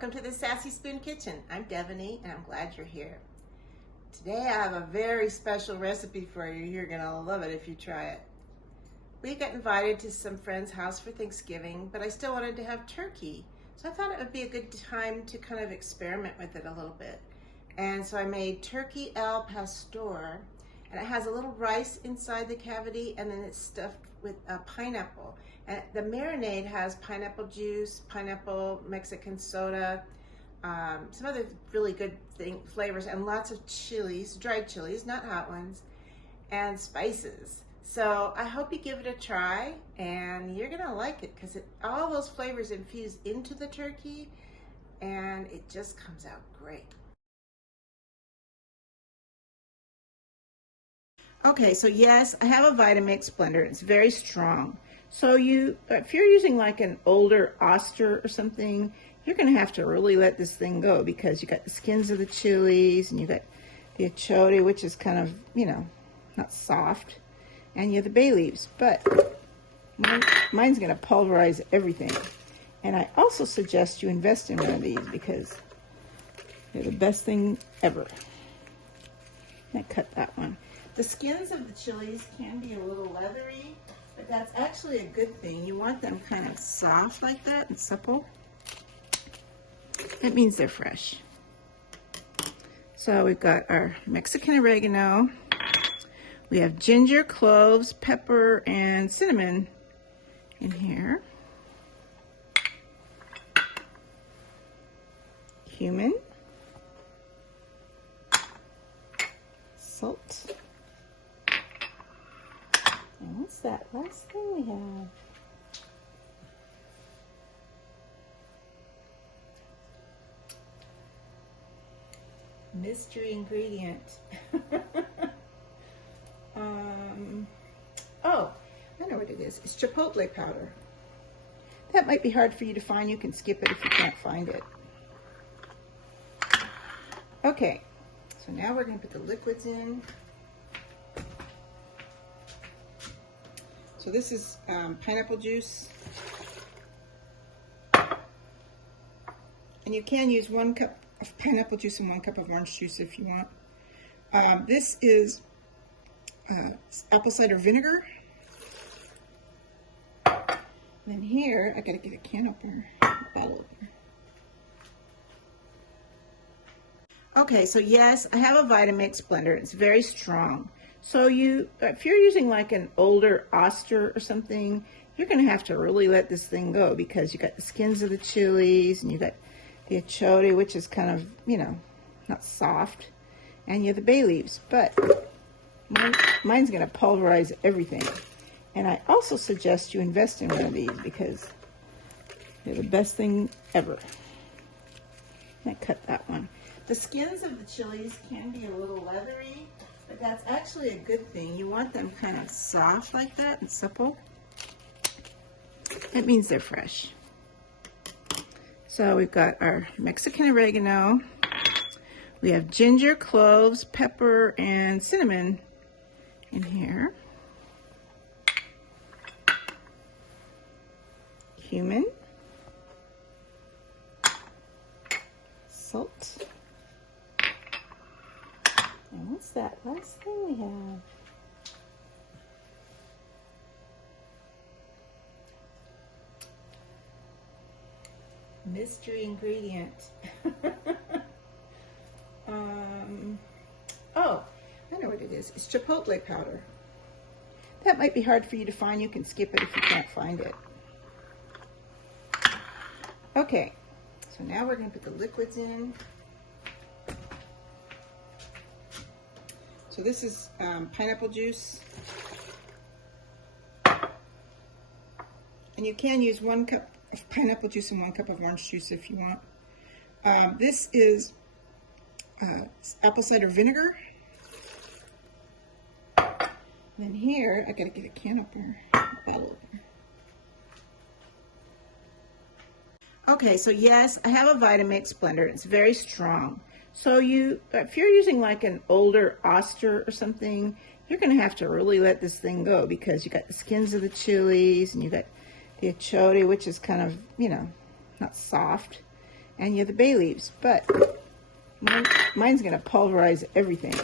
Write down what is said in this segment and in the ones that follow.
Welcome to the Sassy Spoon Kitchen. I'm Devaney and I'm glad you're here. Today I have a very special recipe for you. You're gonna love it if you try it. We got invited to some friend's house for Thanksgiving, but I still wanted to have turkey. So I thought it would be a good time to kind of experiment with it a little bit. And so I made turkey al pastor, and it has a little rice inside the cavity, and then it's stuffed with pineapple. And the marinade has pineapple juice, pineapple Mexican soda, some other really good flavors, and lots of chilies, dried chilies, not hot ones, and spices. So I hope you give it a try, and you're gonna like it because all those flavors infuse into the turkey, and it just comes out great. Okay, so yes, I have a Vitamix blender. It's very strong. So if you're using like an older Oster or something, you're gonna have to really let this thing go because you got the skins of the chilies and you got the achote, which is kind of, not soft, and you have the bay leaves. But mine's gonna pulverize everything. And I also suggest you invest in one of these because they're the best thing ever. I cut that one. The skins of the chilies can be a little leathery, but that's actually a good thing. You want them kind of soft like that and supple. That means they're fresh. So we've got our Mexican oregano. We have ginger, cloves, pepper, and cinnamon in here. Cumin. Salt. And what's that last thing we have? Mystery ingredient. Oh, I know what it is. It's Chipotle Powder. That might be hard for you to find. You can skip it if you can't find it. Okay, so now we're going to put the liquids in. So this is pineapple juice. And you can use 1 cup of pineapple juice and 1 cup of orange juice if you want. This is apple cider vinegar. And then here, I gotta get a can opener, bottle opener. Okay, so yes, I have a Vitamix blender. It's very strong. So if you're using like an older Oster or something, you're gonna have to really let this thing go because you got the skins of the chilies and you got the achote, which is kind of, not soft, and you have the bay leaves. But mine's gonna pulverize everything. And I also suggest you invest in one of these because they're the best thing ever. I cut that one. The skins of the chilies can be a little leathery, but that's actually a good thing. You want them kind of soft like that and supple. That means they're fresh. So we've got our Mexican oregano. We have ginger, cloves, pepper, and cinnamon in here. Cumin. Salt. And what's that last thing we have? Mystery ingredient. Oh, I know what it is. It's Chipotle Powder. That might be hard for you to find. You can skip it if you can't find it. Okay, so now we're going to put the liquids in. So this is pineapple juice. And you can use 1 cup of pineapple juice and 1 cup of orange juice if you want. This is apple cider vinegar. And then here, I gotta get a can opener, bottle opener. Okay, so yes, I have a Vitamix blender. It's very strong. So if you're using like an older Oster or something, you're gonna have to really let this thing go because you got the skins of the chilies and you got the achote, which is kind of, not soft, and you have the bay leaves, but mine's going to pulverize everything.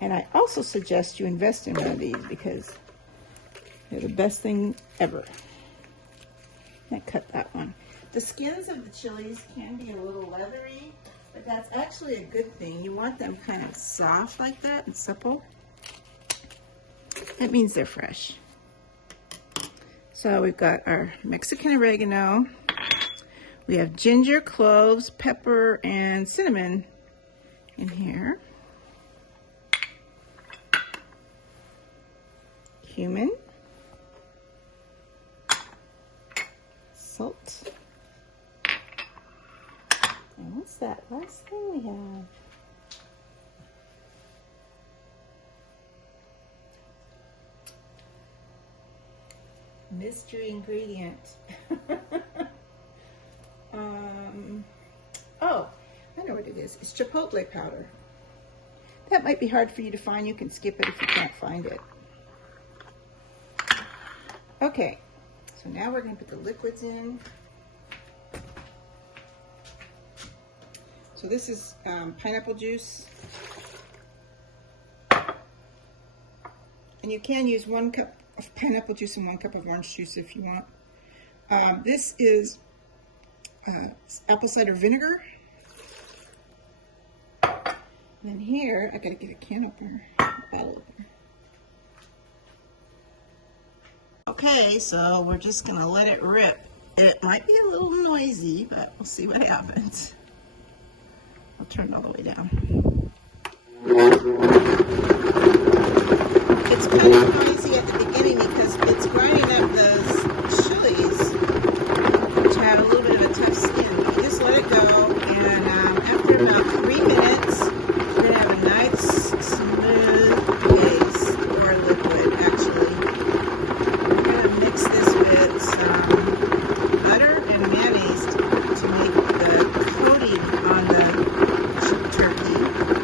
And I also suggest you invest in one of these because they're the best thing ever. I cut that one. The skins of the chilies can be a little leathery, but that's actually a good thing. You want them kind of soft like that and supple. That means they're fresh. So we've got our Mexican oregano. We have ginger, cloves, pepper, and cinnamon in here. Cumin. Salt. And what's that last thing we have? Mystery ingredient. Oh, I know what it is. It's Chipotle powder. That might be hard for you to find. You can skip it if you can't find it. Okay, so now we're going to put the liquids in. So this is pineapple juice. And you can use 1 cup of pineapple juice and 1 cup of orange juice if you want. This is apple cider vinegar. And then here, I gotta get a can opener. Bottle opener. Okay, so we're just gonna let it rip. It might be a little noisy, but we'll see what happens. I'll turn it all the way down. It's kind of noisy at the beginning because it's grinding up those chilies, which have a little bit of a tough skin. But just let it go, and after about 3 minutes, you're going to have a nice, smooth paste, or liquid, actually. We're going to mix this with some butter and mayonnaise to make the coating on the turkey,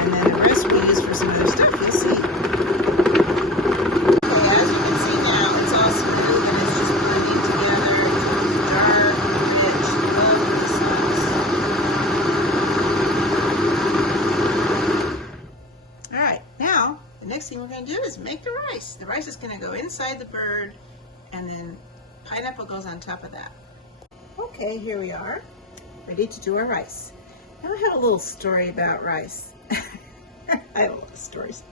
and then the rest we use for some other stuff, you'll see. Next thing we're going to do is make the rice. The rice is going to go inside the bird, and then pineapple goes on top of that. Okay, here we are, ready to do our rice. Now I have a little story about rice. I have a lot of stories.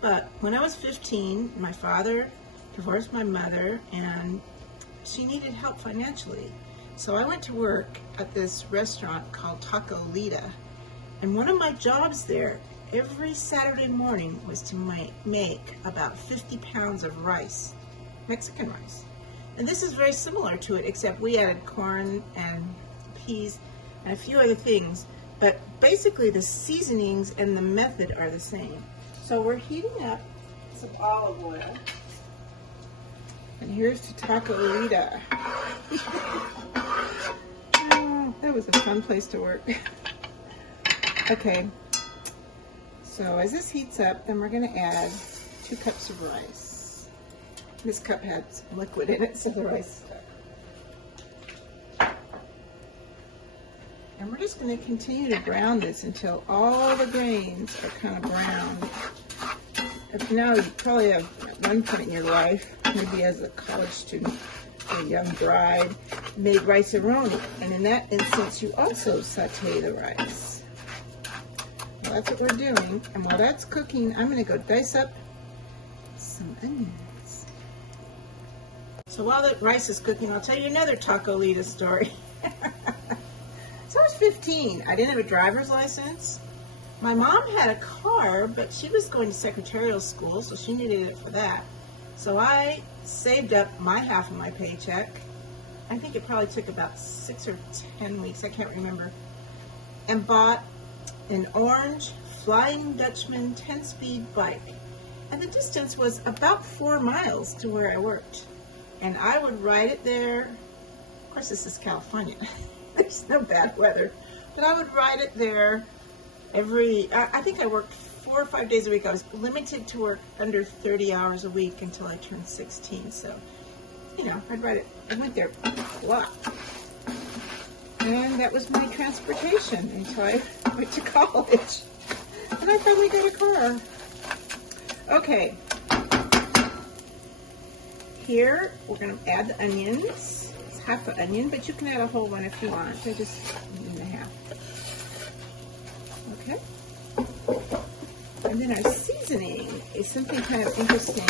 But when I was 15, my father divorced my mother, and she needed help financially. So I went to work at this restaurant called Taco Lita, and one of my jobs there every Saturday morning was to make about 50 pounds of rice, Mexican rice. And this is very similar to it, except we added corn and peas and a few other things. But basically the seasonings and the method are the same. So we're heating up some olive oil. And here's to Taco Lita. Oh, that was a fun place to work. Okay. So as this heats up, then we're going to add 2 cups of rice. This cup had some liquid in it, so the rice stuck. And we're just going to continue to brown this until all the grains are kind of browned. If now, you probably have at one point in your life, maybe as a college student or a young bride, made rice-a-roni. And in that instance, you also saute the rice. That's what we're doing, and while that's cooking, I'm going to go dice up some onions. So while the rice is cooking, I'll tell you another Taco Lita story. So I was 15. I didn't have a driver's license. My mom had a car, but she was going to secretarial school, so she needed it for that. So I saved up my half of my paycheck. I think it probably took about 6 or 10 weeks, I can't remember, and bought an orange Flying Dutchman 10-speed bike, and the distance was about 4 miles to where I worked, and I would ride it there. Of course, this is California. There's no bad weather, but I would ride it there I think I worked 4 or 5 days a week. I was limited to work under 30 hours a week until I turned 16, so, you know, I'd ride it. I went there a lot. And that was my transportation until I went to college. And I finally got a car. Okay. Here, we're going to add the onions. It's half an onion, but you can add a whole one if you want. I just need a half. Okay. And then our seasoning is something kind of interesting,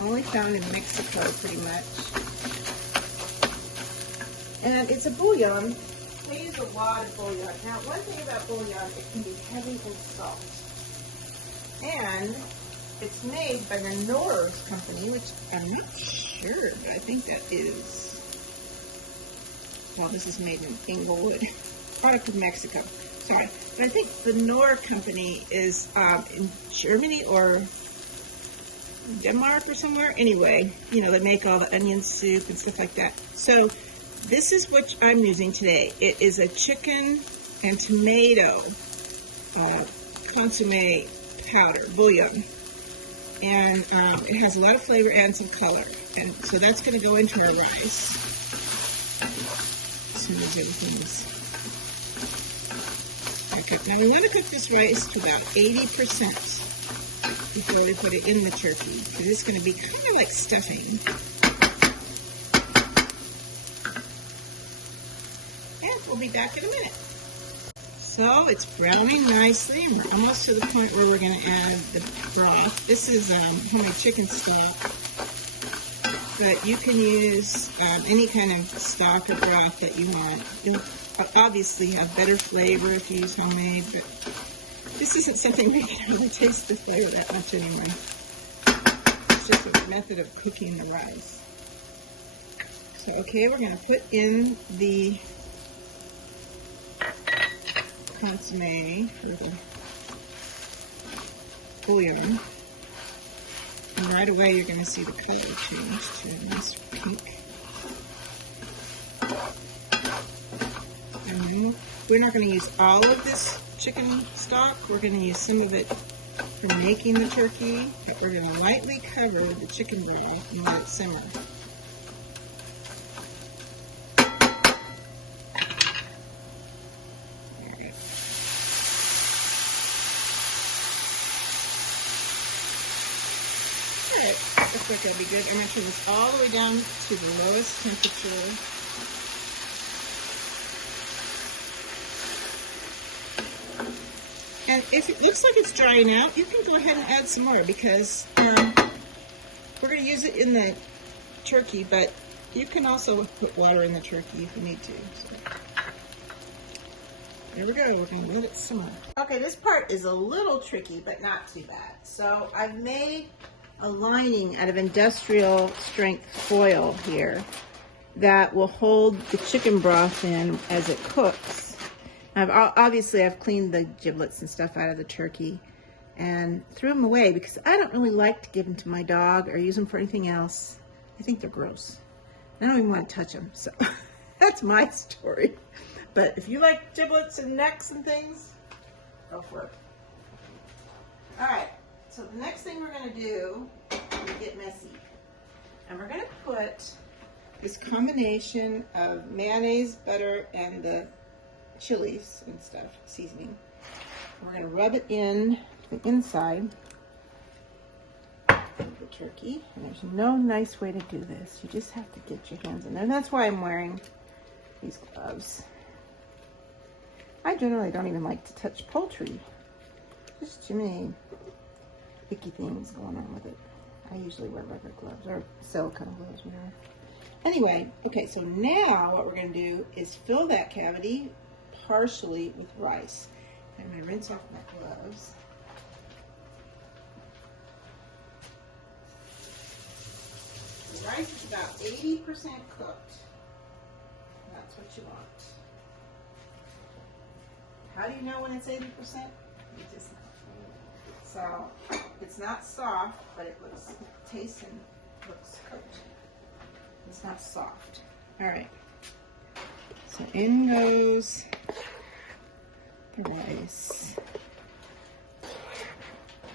only found in Mexico pretty much. And it's a bouillon. We use a lot of bouillon. Now, one thing about bouillon, it can be heavy in salt. And it's made by the Knorr's company, which I'm not sure, but I think that is, well, this is made in Inglewood, product of Mexico. Sorry, but I think the Knorr company is in Germany or Denmark or somewhere. Anyway, you know, they make all the onion soup and stuff like that. So this is what I'm using today. It is a chicken and tomato consomme powder, bouillon. And it has a lot of flavor and some color. And so that's going to go into our rice. As soon as everything is... Okay, now we want to cook this rice to about 80% before we put it in the turkey, because it's going to be kind of like stuffing. And we'll be back in a minute. So it's browning nicely, and we're almost to the point where we're going to add the broth. This is homemade chicken stock, but you can use any kind of stock or broth that you want. You'll obviously have better flavor if you use homemade, but this isn't something we can really taste the flavor that much anyway. It's just a method of cooking the rice. So, okay, we're going to put in the consomme for the bouillon, and right away you're going to see the color change to a nice pink. And then we're not going to use all of this chicken stock. We're going to use some of it for making the turkey, but we're going to lightly cover the chicken broth and let it simmer. Looks like that'll be good. I'm going to turn this all the way down to the lowest temperature. And if it looks like it's drying out, you can go ahead and add some more, because we're going to use it in the turkey, but you can also put water in the turkey if you need to. So. There we go. We're going to let it simmer. Okay, this part is a little tricky, but not too bad. So I've made a lining out of industrial strength foil here that will hold the chicken broth in as it cooks. Obviously I've cleaned the giblets and stuff out of the turkey and threw them away because I don't really like to give them to my dog or use them for anything else. I think they're gross. I don't even want to touch them, so that's my story. But if you like giblets and necks and things, go for it. All right. So the next thing we're going to do is get messy. And we're going to put this combination of mayonnaise, butter, and the chilies and stuff, seasoning. We're going to rub it in the inside of the turkey. And there's no nice way to do this. You just have to get your hands in there. And that's why I'm wearing these gloves. I generally don't even like to touch poultry. There's too many icky things going on with it. I usually wear rubber gloves or silicone gloves, whatever. Anyway, okay, so now what we're going to do is fill that cavity partially with rice. I'm going to rinse off my gloves. The rice is about 80% cooked. That's what you want. How do you know when it's 80%? You just know. So it's not soft, but it tastes and looks cooked. It's not soft. All right. So in goes the rice.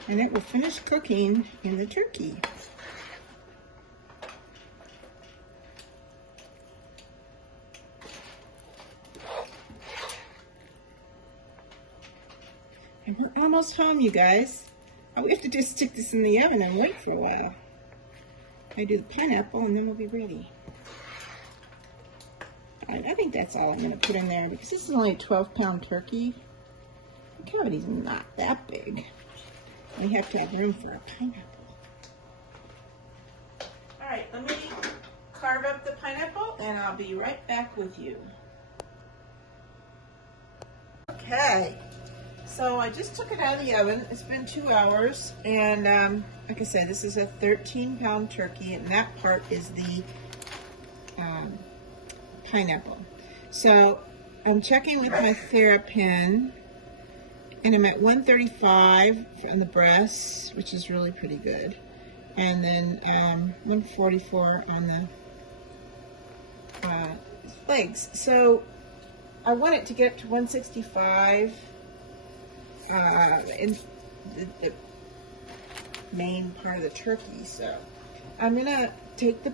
And it will finish cooking in the turkey. And we're almost home, you guys. We have to just stick this in the oven and wait for a while. I do the pineapple and then we'll be ready. Alright, I think that's all I'm going to put in there because this is only a 12-pound turkey. The cavity's not that big. We have to have room for a pineapple. Alright, let me carve up the pineapple and I'll be right back with you. Okay, so I just took it out of the oven. It's been 2 hours, and like I said, this is a 13-pound turkey, and that part is the pineapple. So I'm checking with my TheraPin, and I'm at 135 on the breasts, which is really pretty good, and then 144 on the legs. So I want it to get up to 165 in the main part of the turkey. So I'm gonna take the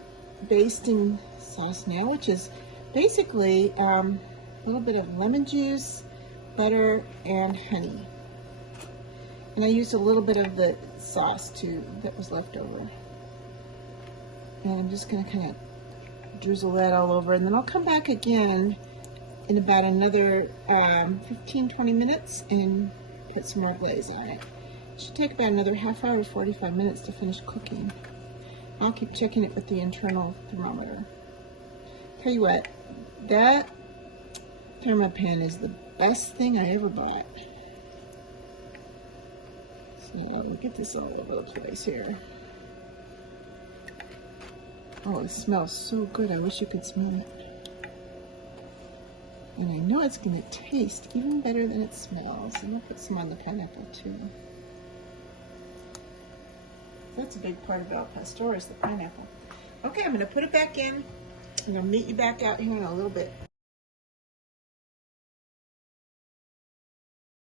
basting sauce now, which is basically a little bit of lemon juice, butter, and honey. And I used a little bit of the sauce too that was left over. And I'm just gonna kind of drizzle that all over, and then I'll come back again in about another 15-20 minutes and put some more glaze on it. It should take about another half hour, 45 minutes to finish cooking. I'll keep checking it with the internal thermometer. Tell you what, that ThermoPan is the best thing I ever bought. So we'll get this all over the place here. Oh, it smells so good. I wish you could smell it. And I know it's going to taste even better than it smells. And I'll put some on the pineapple too. That's a big part of El Pastor is the pineapple. Okay, I'm going to put it back in. And I'll meet you back out here in a little bit.